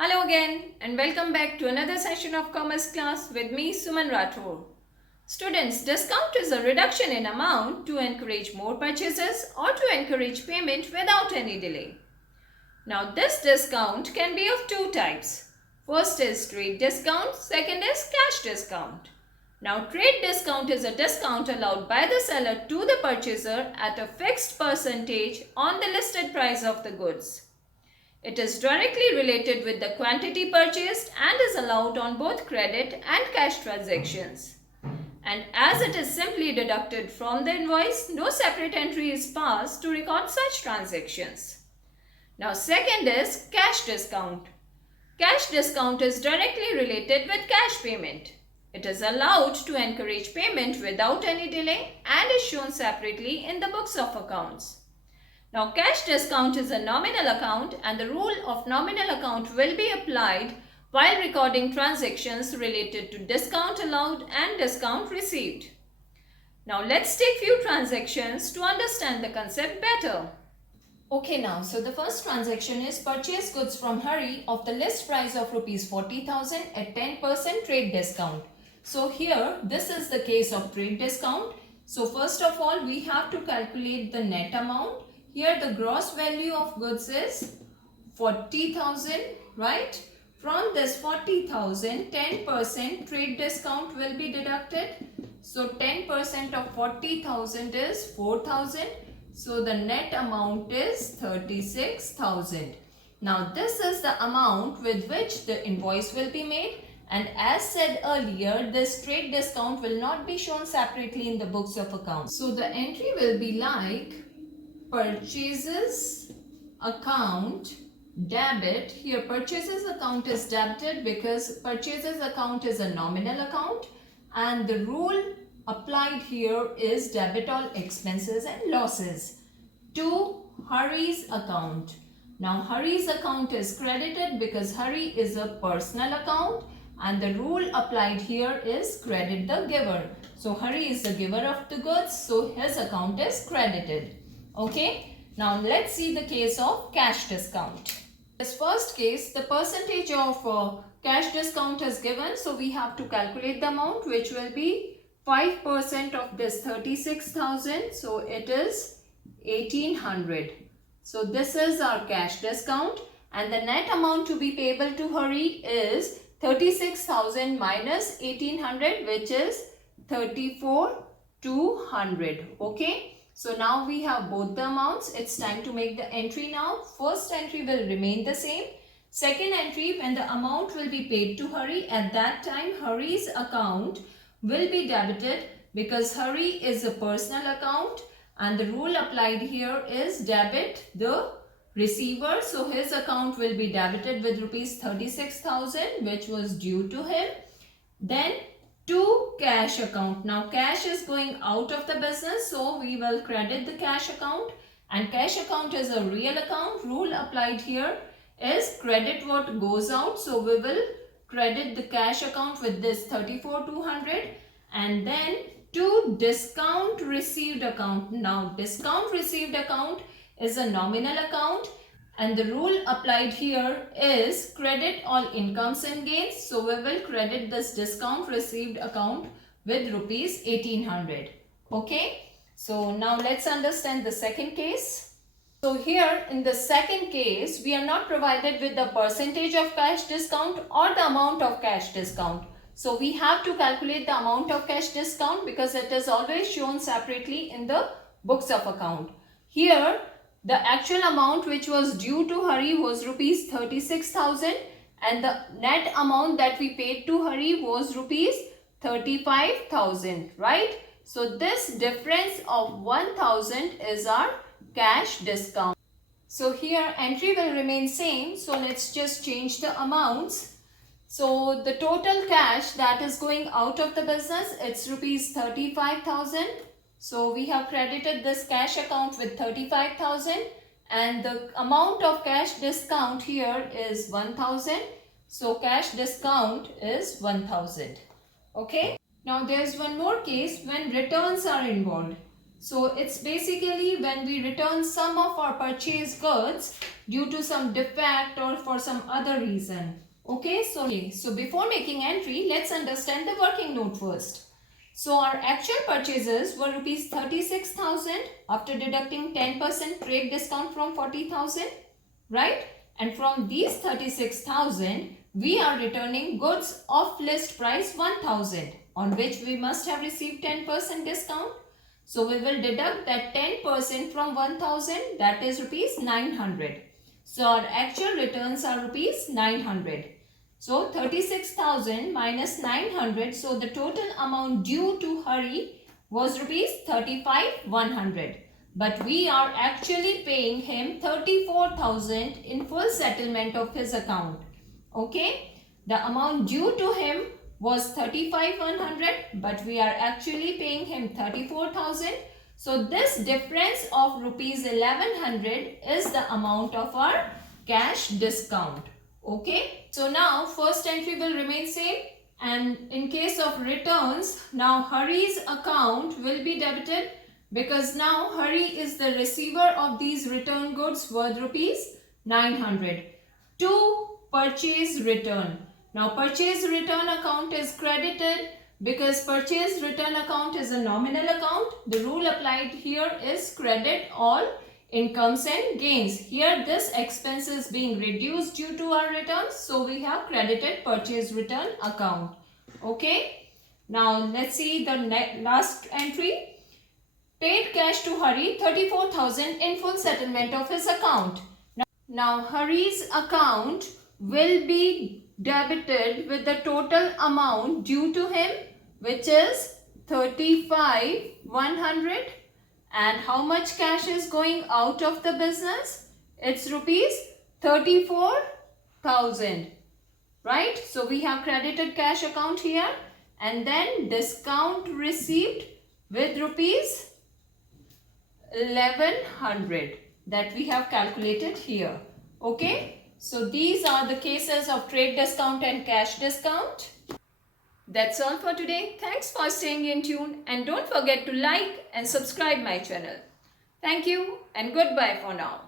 Hello again and welcome back to another session of commerce class with me Suman Rathore. Students, discount is a reduction in amount to encourage more purchases or to encourage payment without any delay. Now this discount can be of two types. First is trade discount, second is cash discount. Now trade discount is a discount allowed by the seller to the purchaser at a fixed percentage on the listed price of the goods. It is directly related with the quantity purchased and is allowed on both credit and cash transactions. And as it is simply deducted from the invoice, no separate entry is passed to record such transactions. Now second is cash discount. Cash discount is directly related with cash payment. It is allowed to encourage payment without any delay and is shown separately in the books of accounts. Now cash discount is a nominal account and the rule of nominal account will be applied while recording transactions related to discount allowed and discount received. Now let's take few transactions to understand the concept better. Okay, now so the first transaction is purchase goods from Hari of the list price of rupees 40,000 at 10% trade discount. So here this is the case of trade discount. So first of all we have to calculate the net amount. Here the gross value of goods is 40,000, right? From this 40,000, 10% trade discount will be deducted. So 10% of 40,000 is 4,000. So the net amount is 36,000. Now this is the amount with which the invoice will be made. And as said earlier, this trade discount will not be shown separately in the books of accounts. So the entry will be like purchases account debit. Here purchases account is debited because purchases account is a nominal account and the rule applied here is debit all expenses and losses to Hari's account. Now Hari's account is credited because Hari is a personal account and the rule applied here is credit the giver. So Hari is the giver of the goods, so his account is credited. Okay, now let's see the case of cash discount. This first case, the percentage of cash discount is given, so we have to calculate the amount, which will be 5% of this 36,000, so it is 1800. So this is our cash discount and the net amount to be payable to Hari is 36,000 minus 1800, which is 34,200. Okay. So now we have both the amounts. It's time to make the entry now. First entry will remain the same. Second entry, when the amount will be paid to Hari, at that time Hari's account will be debited because Hari is a personal account and the rule applied here is debit the receiver. So his account will be debited with rupees 36,000 which was due to him. Then to cash account. Now cash is going out of the business, so we will credit the cash account and cash account is a real account. Rule applied here is credit what goes out, so we will credit the cash account with this 34,200 and then to discount received account. Now discount received account is a nominal account and the rule applied here is credit all incomes and gains. So we will credit this discount received account with rupees 1800. Okay. So now let's understand the second case. So here in the second case, we are not provided with the percentage of cash discount or the amount of cash discount. So we have to calculate the amount of cash discount because it is always shown separately in the books of account. Here the actual amount which was due to Hari was rupees 36,000 and the net amount that we paid to Hari was rupees 35,000, right? So this difference of 1,000 is our cash discount. So here entry will remain same. So let's just change the amounts. So the total cash that is going out of the business, it's rupees 35,000. So we have credited this cash account with 35,000 and the amount of cash discount here is 1,000. So cash discount is 1,000. Okay. Now there's one more case when returns are involved. So it's basically when we return some of our purchased goods due to some defect or for some other reason. Okay, so before making entry, let's understand the working note first. So our actual purchases were rupees 36,000 after deducting 10% trade discount from 40,000, right? And from these 36,000, we are returning goods of list price 1,000, on which we must have received 10% discount. So we will deduct that 10% from 1,000, that is rupees 900. So our actual returns are rupees 900. So 36,000 minus 900. So the total amount due to Hari was rupees 35,100. But we are actually paying him 34,000 in full settlement of his account. Okay. The amount due to him was 35,100, but we are actually paying him 34,000. So this difference of rupees 1,100 is the amount of our cash discount. Okay. So now first entry will remain same, and in case of returns, now Hari's account will be debited because now Hari is the receiver of these return goods worth rupees 900. To purchase return. Now purchase return account is credited because purchase return account is a nominal account. The rule applied here is credit all incomes and gains. Here this expense is being reduced due to our returns. So we have credited purchase return account. Okay. Now let's see the last entry. Paid cash to Hari 34,000 in full settlement of his account. Now Hari's account will be debited with the total amount due to him, which is 35,100. And how much cash is going out of the business? It's rupees 34,000. Right? So we have credited cash account here and then discount received with rupees 1,100 that we have calculated here. Okay. So these are the cases of trade discount and cash discount. That's all for today. Thanks for staying in tune and don't forget to like and subscribe my channel. Thank you and goodbye for now.